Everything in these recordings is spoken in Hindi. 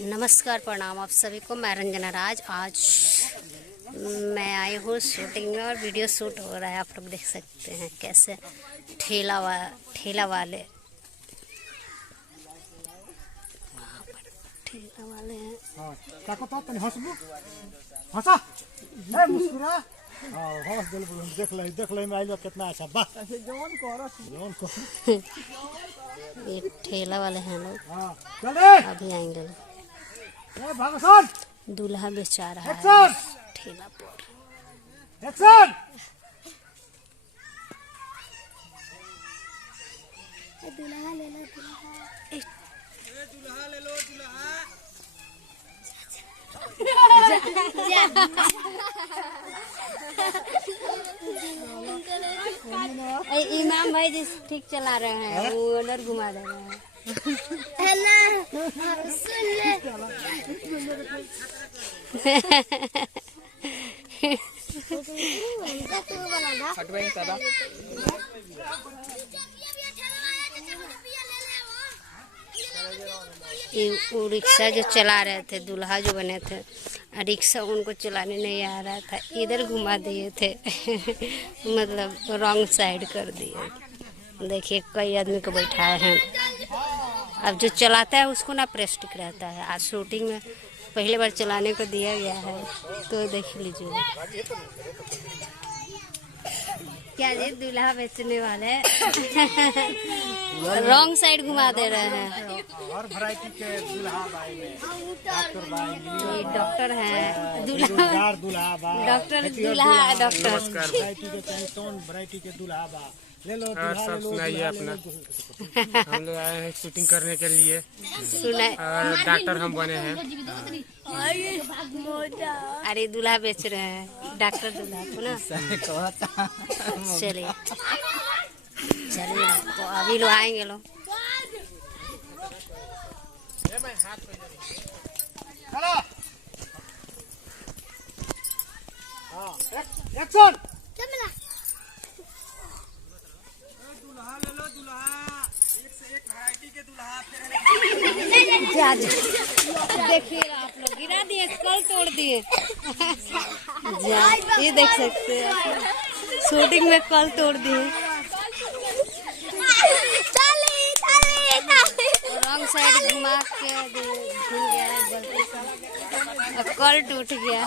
नमस्कार, प्रणाम आप सभी को। मैं रंजना राज। आज मैं आई हूँ शूटिंग में और वीडियो शूट हो रहा है। आप लोग देख सकते हैं कैसे ठेला वाले हैं। क्या को तो तने हंसबू हंसा ए मुस्कुरा हंस देख ले मैं आइलो कितना अच्छा बा जवान को ये ठेला वाले हैं लोग। हां चल रे अभी आएंगे। ए भागसन दूल्हा बेचा रहा है ठेला पर। एक्शन दूल्हा ले लो इमाम भाई जी ठीक चला रहे हैं, वो ओनर घुमा रहे हैं। वो रिक्शा जो चला रहे थे, दूल्हा जो बने थे, रिक्शा उनको चलाने नहीं आ रहा था, इधर घुमा दिए थे। मतलब रॉन्ग साइड कर दिए। देखिए कई आदमी को बैठाए हैं। अब जो चलाता है उसको ना प्रेस्टिक रहता है। आज शूटिंग में पहले बार चलाने को दिया गया है, तो देख लीजिए। क्या ये दूल्हा बेचने वाले रॉन्ग साइड घुमा दे रहे हैं। हर वैरायटी के दूल्हा भाई में डॉक्टर भाई ये डॉक्टर है, दूल्हा बा डॉक्टर दूल्हा डॉक्टर। वैरायटी के टोन वैरायटी के दूल्हा बा ले लो दूल्हा सब सुनाइए अपना। हम लोग आए हैं शूटिंग करने के लिए सुनाए। और डॉक्टर हम बने हैं। अरे दूल्हा बेच रहे हैं, डॉक्टर दूल्हा को ना। चलिए चलिए, अभी लोग आएंगे लोग। एक्शन दूल्हा ले लो दूल्हा एक से एक वैरायटी के दूल्हा। देखिए आप लोग गिरा दिए, कल तोड़ दिए। ये देख सकते हैं, शूटिंग में कल तोड़ दिए। रॉन्ग साइड घुमा के घूम गया है गलती से, और कल टूट गया।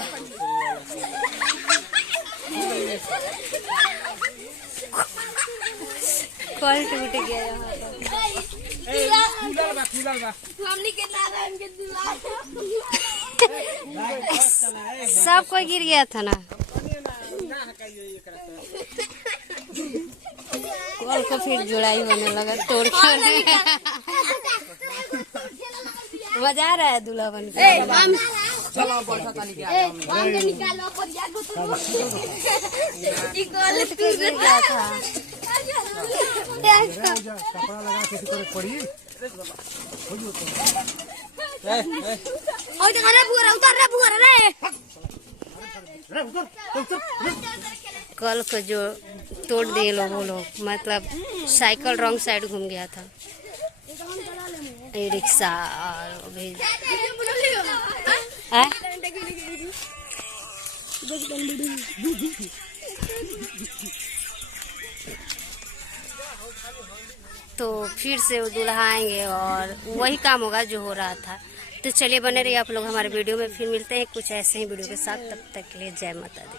कल टूट गया यहाँ पर। सब कोई गिर गया था ना। कल को फिर जुड़ाई होने लगा, तोड़ के। मजा आ रहा है दूल्हा बन के। गिर गया था। कपड़ा लगा के करे पड़ी कल को जो तोड़ दिए लोग, मतलब साइकिल रॉन्ग साइड घूम गया था, रिक्शा। और भी तो फिर से वो दूल्हा आएंगे और वही काम होगा जो हो रहा था। तो चलिए बने रहिए आप लोग हमारे वीडियो में। फिर मिलते हैं कुछ ऐसे ही वीडियो के साथ। तब तक के लिए जय माता दी।